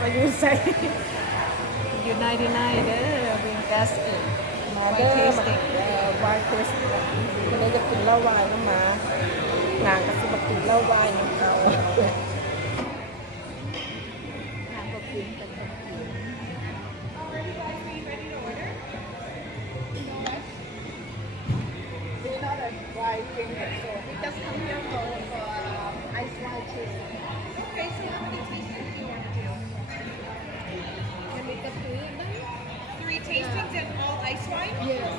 ก็อยู่ใส่ อยู่99เด้อเวนกัสเออ มา ไว เด้อ เทส มา ติ้ง วายเทสคนนี้จะกินเหล้าวายก็มางานก็สิมากินเหล้าวายน้ำเก่า ทางก็กินกันก็กิน We not a wine drinker, so we just come here for ice wine tasting. Okay, so how many tastings do you want to do? จะมีกระพือนะ Three tastings and all ice wine? Yes.